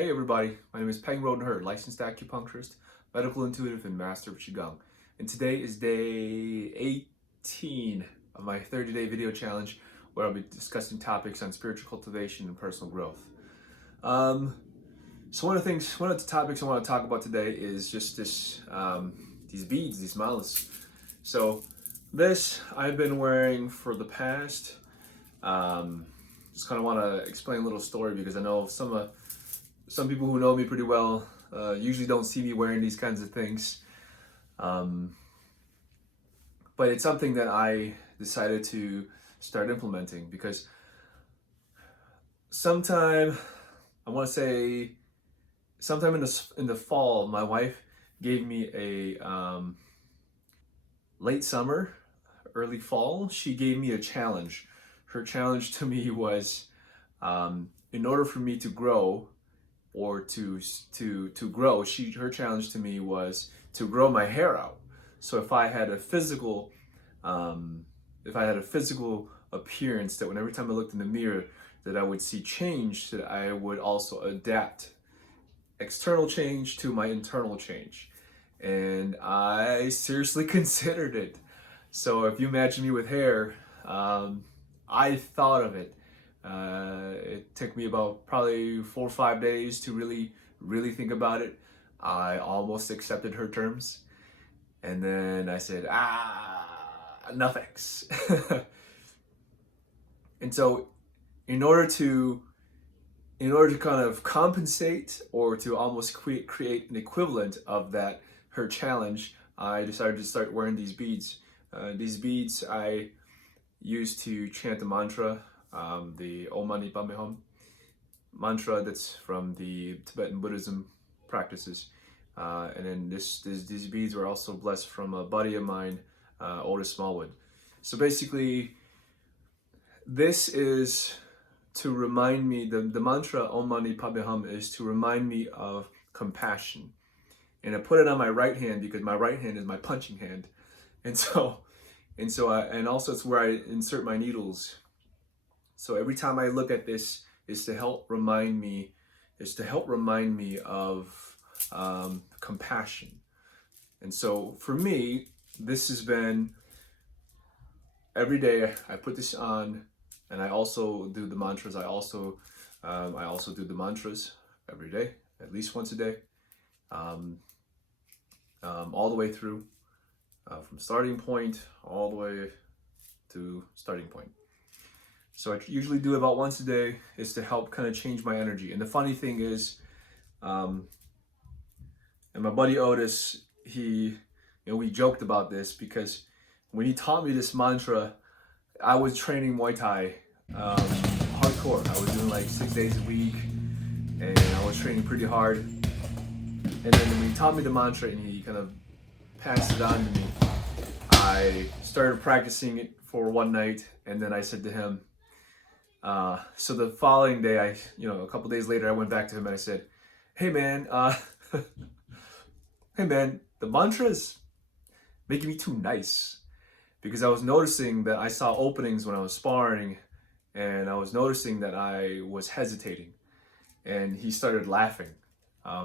Hey everybody, my name is Peng Rodenher, licensed acupuncturist, medical intuitive, and master of Qigong. And today is day 18 of my 30-day video challenge where I'll be discussing topics on spiritual cultivation and personal growth. So one of the topics I want to talk about today is just these beads, these malas. So this I've been wearing for the past, just kind of want to explain a little story because I know some people who know me pretty well usually don't see me wearing these kinds of things. But it's something that I decided to start implementing because sometime in the fall, my wife gave me a late summer, early fall. She gave me a challenge. Her challenge to me was, in order for me to grow, or to grow, her challenge to me was to grow my hair out. So if I had a physical appearance, that when every time I looked in the mirror that I would see change, that I would also adapt external change to my internal change. And I seriously considered it. So if you imagine me with hair, I thought of it. It took me about probably 4 or 5 days to really think about it. I almost accepted her terms. And then I said, no thanks. And so in order to kind of compensate or to almost create an equivalent of that, her challenge, I decided to start wearing these beads. These beads I use to chant the mantra, the Om Mani Padme Hum mantra that's from the Tibetan Buddhism practices. And then these beads were also blessed from a buddy of mine, Otis Smallwood. So basically, this is to remind me, the mantra Om Mani Padme Hum is to remind me of compassion. And I put it on my right hand because my right hand is my punching hand. And also it's where I insert my needles. So every time I look at this is to help remind me of compassion. And so for me, this has been every day I put this on, and I also do the mantras. I also do the mantras every day, at least once a day, all the way through, from starting point all the way to starting point. So I usually do about once a day, is to help kind of change my energy. And the funny thing is, and my buddy Otis, we joked about this because when he taught me this mantra, I was training Muay Thai hardcore. I was doing like 6 days a week, and I was training pretty hard. And then when he taught me the mantra and he kind of passed it on to me, I started practicing it for one night, and then I said to him, so the following day, a couple days later, I went back to him and I said, hey man, the mantra's making me too nice. Because I was noticing that I saw openings when I was sparring, and I was noticing that I was hesitating. And he started laughing,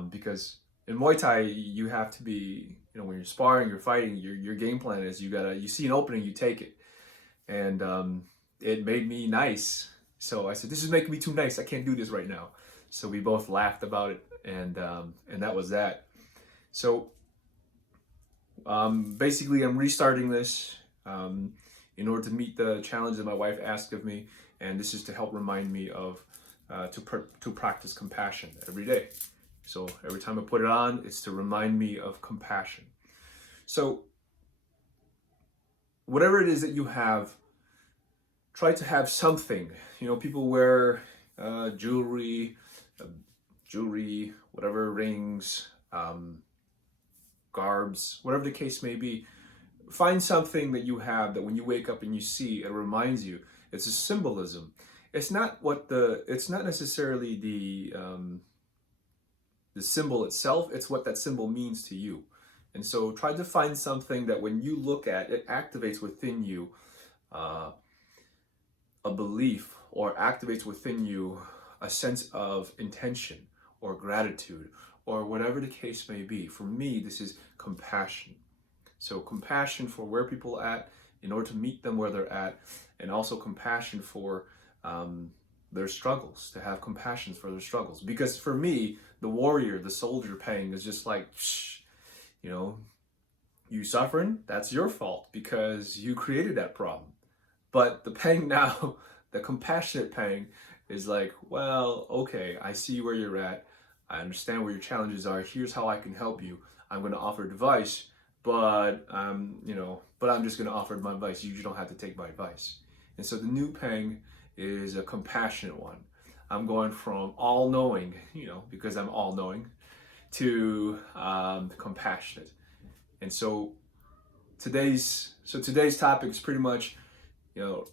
because in Muay Thai, you have to be, when you're sparring, you're fighting, your game plan is you see an opening, you take it. And it made me nice. So I said, this is making me too nice. I can't do this right now. So we both laughed about it, and that was that. So basically, I'm restarting this in order to meet the challenge that my wife asked of me, and this is to help remind me of to practice compassion every day. So every time I put it on, it's to remind me of compassion. So whatever it is that you have, try to have something. People wear jewelry, whatever, rings, garbs, whatever the case may be. Find something that you have that when you wake up and you see, it reminds you. It's a symbolism. It's not necessarily the symbol itself. It's what that symbol means to you. And so try to find something that when you look at it, activates within you a belief, or activates within you a sense of intention or gratitude or whatever the case may be. For me, this is compassion. So compassion for where people are at in order to meet them where they're at, and also compassion for their struggles, to have compassion for their struggles. Because for me, the warrior, the soldier paying is just like, shh, you know, you suffering, that's your fault because you created that problem. But the paying now, the compassionate paying is like, well, okay, I see where you're at. I understand where your challenges are. Here's how I can help you. I'm going to offer advice, but but I'm just going to offer my advice. You don't have to take my advice. And so the new paying is a compassionate one. I'm going from all knowing, because I'm all knowing, to compassionate. And so today's topic is pretty much, do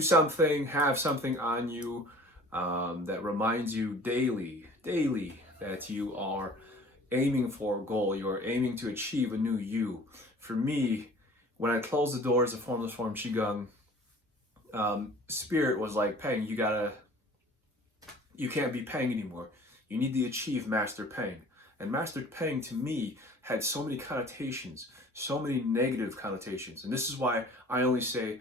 something, have something on you that reminds you daily that you are aiming for a goal. You are aiming to achieve a new you. For me, when I closed the doors of Formless Form Qigong, Spirit was like, Peng, you can't be Peng anymore. You need to achieve Master Peng. And Master Peng to me had so many connotations, so many negative connotations. And this is why I only say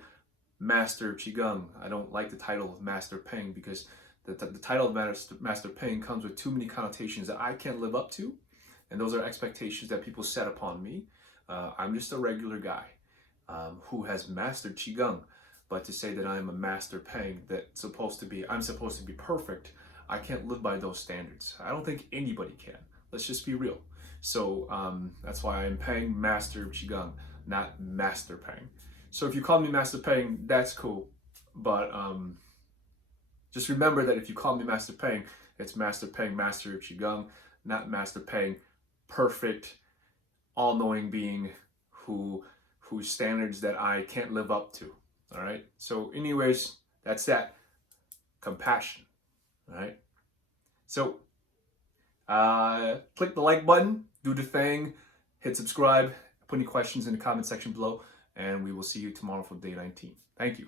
Master Qigong. I don't like the title of Master Peng because the title of Master Peng comes with too many connotations that I can't live up to. And those are expectations that people set upon me. I'm just a regular guy who has mastered Qigong. But to say that I'm a Master Peng, I'm supposed to be perfect, I can't live by those standards. I don't think anybody can. Let's just be real. So that's why I'm Peng Master Qigong, not Master Peng. So if you call me Master Peng, that's cool. But just remember that if you call me Master Peng, it's Master Peng, Master Qigong, not Master Peng, perfect, all-knowing being whose standards that I can't live up to. All right. So anyways, that's that. Compassion. All right. So click the like button, do the thing, hit subscribe, put any questions in the comment section below, and we will see you tomorrow for day 19. Thank you.